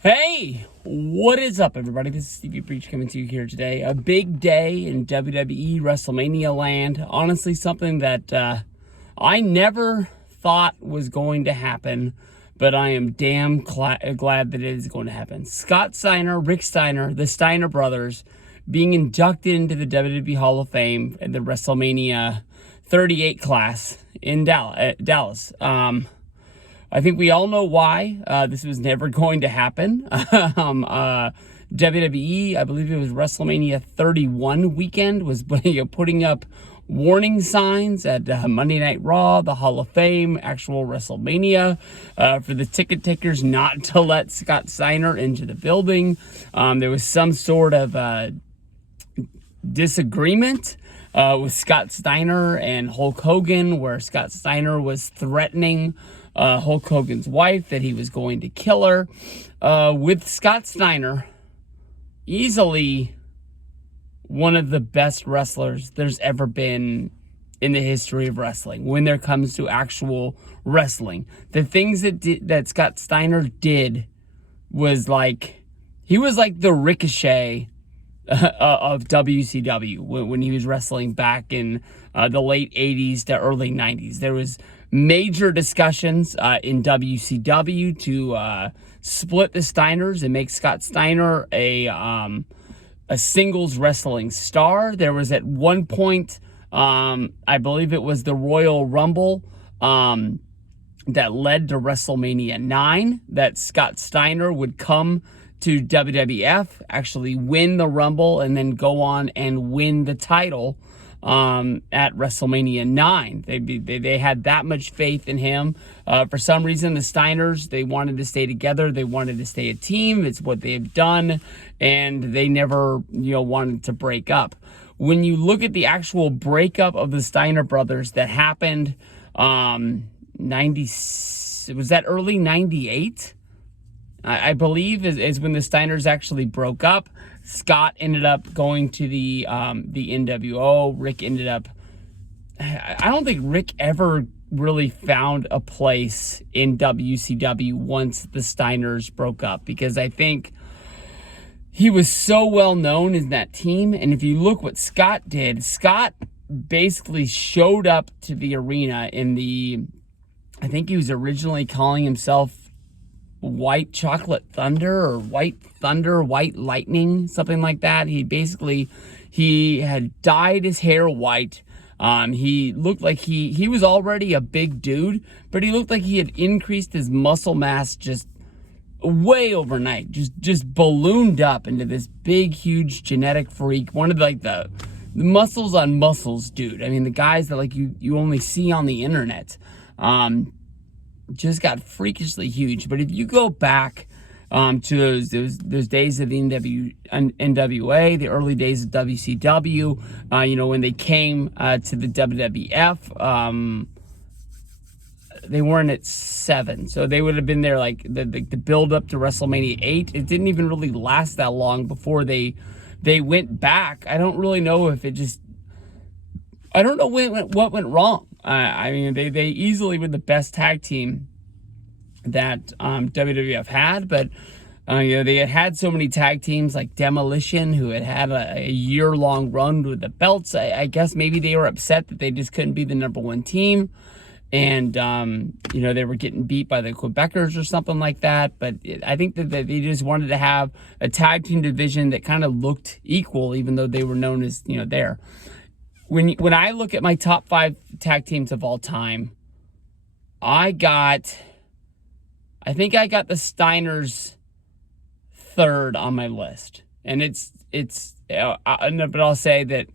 Hey, what is up, everybody? This is Stevie Breach coming to you here today. A big day in WWE Wrestlemania land. Honestly, something that I never thought was going to happen, but I am damn glad that it is going to happen. Scott Steiner, Rick Steiner, the Steiner brothers, being inducted into the WWE Hall of Fame at the WrestleMania 38 class in Dallas. I think we all know why this was never going to happen. WWE, I believe it was WrestleMania 31 weekend, was putting up warning signs at Monday Night Raw, the Hall of Fame, actual WrestleMania, for the ticket takers not to let Scott Steiner into the building. There was some sort of disagreement with Scott Steiner and Hulk Hogan, where Scott Steiner was threatening Hulk Hogan's wife that he was going to kill her. With Scott Steiner, easily one of the best wrestlers there's ever been in the history of wrestling when there comes to actual wrestling. The things that Scott Steiner did was like, he was like the Ricochet of WCW when he was wrestling back in the late 80s to early 90s. There was major discussions in WCW to split the Steiners and make Scott Steiner a singles wrestling star. There was at one point, I believe it was the Royal Rumble that led to WrestleMania 9, that Scott Steiner would come to WWF, actually win the Rumble, and then go on and win the title at WrestleMania 9. They had that much faith in him. For some reason, the Steiners, they wanted to stay together. They wanted to stay a team. It's what they've done, and they never, wanted to break up. When you look at the actual breakup of the Steiner brothers that happened, was that early 98? I believe is when the Steiners actually broke up. Scott ended up going to the NWO. Rick ended up, I don't think Rick ever really found a place in WCW once the Steiners broke up, because I think he was so well known in that team. And if you look what Scott did, Scott basically showed up to the arena I think he was originally calling himself White Chocolate Thunder or White Thunder, White Lightning, something like that. He had dyed his hair white. He looked like he was already a big dude, but he looked like he had increased his muscle mass just way overnight, just ballooned up into this big, huge genetic freak. One of the muscles on muscles dude. I mean, the guys that you only see on the internet. Just got freakishly huge. But if you go back to those days of the NWA, the early days of WCW, when they came to the WWF, they weren't at 7, so they would have been there like the build up to WrestleMania 8. It didn't even really last that long before they went back. I don't really know if I don't know what went wrong. I mean, they easily were the best tag team that WWF had, but they had so many tag teams like Demolition, who had a year-long run with the belts. I guess maybe they were upset that they just couldn't be the number one team, and they were getting beat by the Quebecers or something like that. But I think that they just wanted to have a tag team division that kind of looked equal, even though they were known as there. When I look at my top 5 tag teams of all time, I think I got the Steiners third on my list. And but I'll say that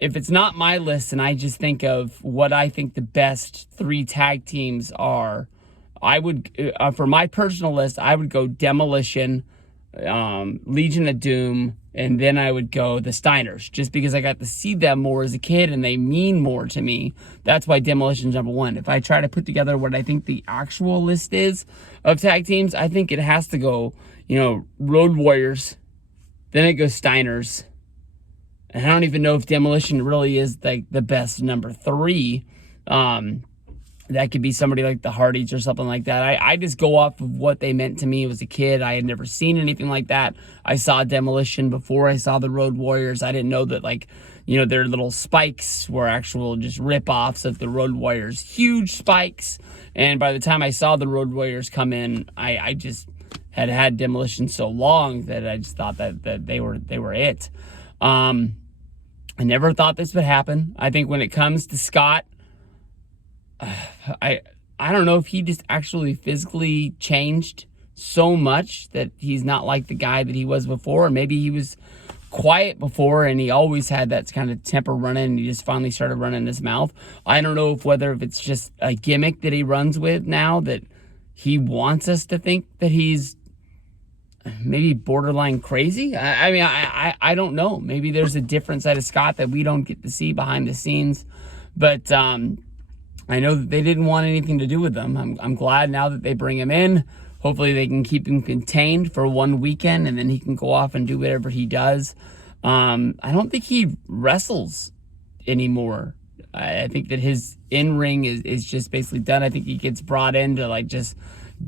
if it's not my list and I just think of what I think the best 3 tag teams are, I would, for my personal list, I would go Demolition, Legion of Doom, and then I would go the Steiners, just because I got to see them more as a kid and they mean more to me. That's why Demolition's number 1. If I try to put together what I think the actual list is of tag teams, I think it has to go, Road Warriors, then it goes Steiners, and I don't even know if Demolition really is like the best number 3. That could be somebody like the Hardys or something like that. I just go off of what they meant to me as a kid. I had never seen anything like that. I saw Demolition before I saw the Road Warriors. I didn't know that, like, you know, their little spikes were actual just rip-offs of the Road Warriors. Huge spikes. And by the time I saw the Road Warriors come in, I just had Demolition so long that I just thought that they were it. I never thought this would happen. I think when it comes to Scott, I don't know if he just actually physically changed so much that he's not like the guy that he was before. Or maybe he was quiet before and he always had that kind of temper running and he just finally started running his mouth. I don't know whether it's just a gimmick that he runs with now, that he wants us to think that he's maybe borderline crazy. I don't know. Maybe there's a different side of Scott that we don't get to see behind the scenes. But I know that they didn't want anything to do with them. I'm glad now that they bring him in. Hopefully they can keep him contained for one weekend and then he can go off and do whatever he does. I don't think he wrestles anymore. I think that his in-ring is just basically done. I think he gets brought in to, like, just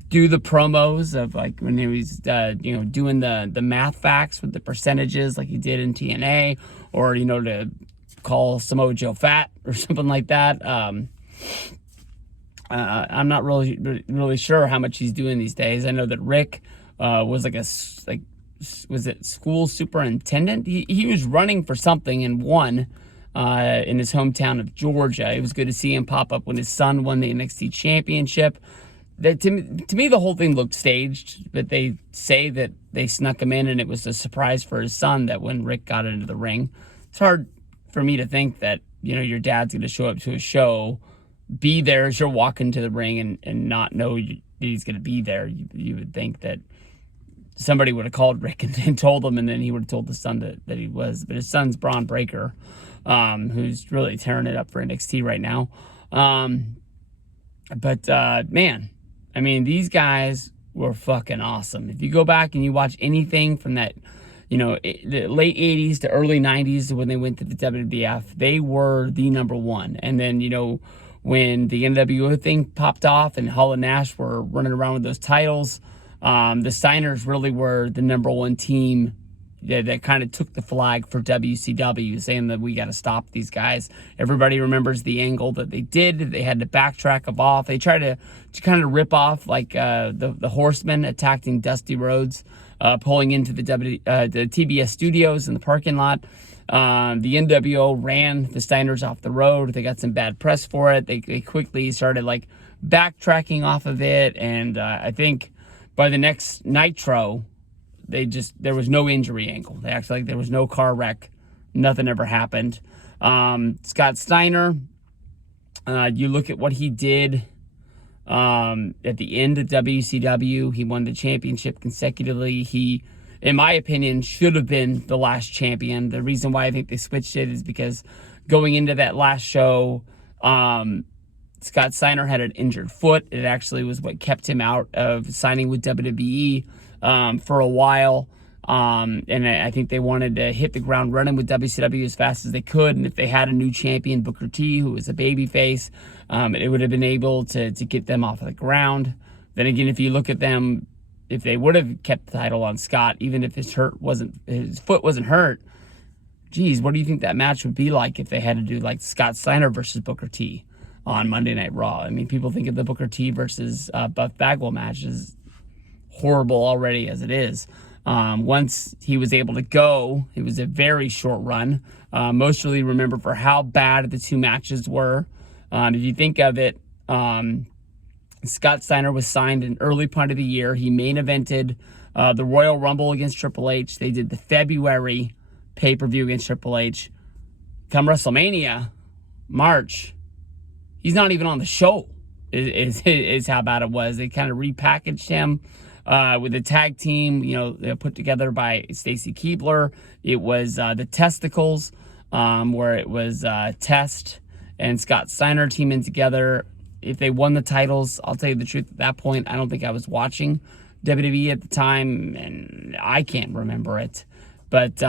do the promos of, like, when he was doing the math facts with the percentages like he did in TNA, or, you know, to call Samoa Joe fat or something like that. I'm not really sure how much he's doing these days. I know that Rick was was it school superintendent? He was running for something and won in his hometown of Georgia. It was good to see him pop up when his son won the NXT championship. That to me the whole thing looked staged, but they say that they snuck him in and it was a surprise for his son that when Rick got into the ring. It's hard for me to think that, you know, your dad's going to show up to a show, be there as you're walking to the ring and not know that he's going to be there. You would think that somebody would have called Rick and told him, and then he would have told the son that he was. But his son's Braun Breaker, who's really tearing it up for NXT right now. Man, I mean, these guys were fucking awesome. If you go back and you watch anything from that, you know, the late 80s to early 90s when they went to the WWF, they were the number one. And then, you know, when the NWO thing popped off and Hall and Nash were running around with those titles, the Steiners really were the number one team that kind of took the flag for WCW, saying that we got to stop these guys. Everybody remembers the angle that they did. They had to backtrack off. They tried to kind of rip off, like, the Horsemen attacking Dusty Rhodes, pulling into the TBS studios in the parking lot. The NWO ran the Steiners off the road. They got some bad press for it. They quickly started, like, backtracking off of it. And I think by the next Nitro, there was no injury angle. They actually, like, there was no car wreck. Nothing ever happened. Scott Steiner, you look at what he did at the end of WCW. He won the championship consecutively. He, in my opinion, should have been the last champion. The reason why I think they switched it is because going into that last show, Scott Steiner had an injured foot. It actually was what kept him out of signing with WWE for a while. And I think they wanted to hit the ground running with WCW as fast as they could. And if they had a new champion, Booker T, who was a babyface, it would have been able to get them off of the ground. Then again, if you look at them, if they would have kept the title on Scott, even if his foot wasn't hurt, geez, what do you think that match would be like if they had to do, like, Scott Steiner versus Booker T on Monday Night Raw? I mean, people think of the Booker T versus Buff Bagwell match as horrible already as it is. Once he was able to go, it was a very short run. Mostly remember for how bad the two matches were. If you think of it, Scott Steiner was signed in early part of the year. He main evented the Royal Rumble against Triple H. They did the February pay-per-view against Triple H. Come WrestleMania, March, he's not even on the show, is how bad it was. They kind of repackaged him with a tag team, you know, put together by Stacy Keibler. It was the Testicles, where it was Test and Scott Steiner teaming together. If they won the titles, I'll tell you the truth, at that point, I don't think I was watching WWE at the time, and I can't remember it. But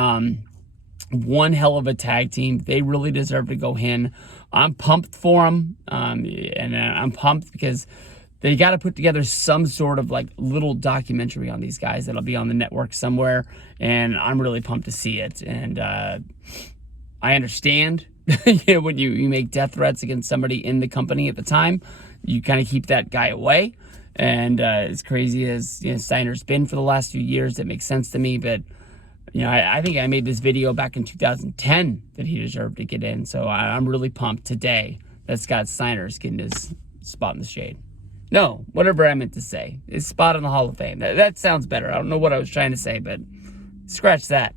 one hell of a tag team. They really deserve to go in. I'm pumped for them, and I'm pumped because they got to put together some sort of like little documentary on these guys that'll be on the network somewhere, and I'm really pumped to see it. And I understand when you make death threats against somebody in the company at the time, you kind of keep that guy away. And as crazy as Steiner's been for the last few years, that makes sense to me. But I think I made this video back in 2010 that he deserved to get in. So I'm really pumped today that Scott Steiner's getting his spot in the shade. No, whatever I meant to say. His spot in the Hall of Fame. That sounds better. I don't know what I was trying to say, but scratch that.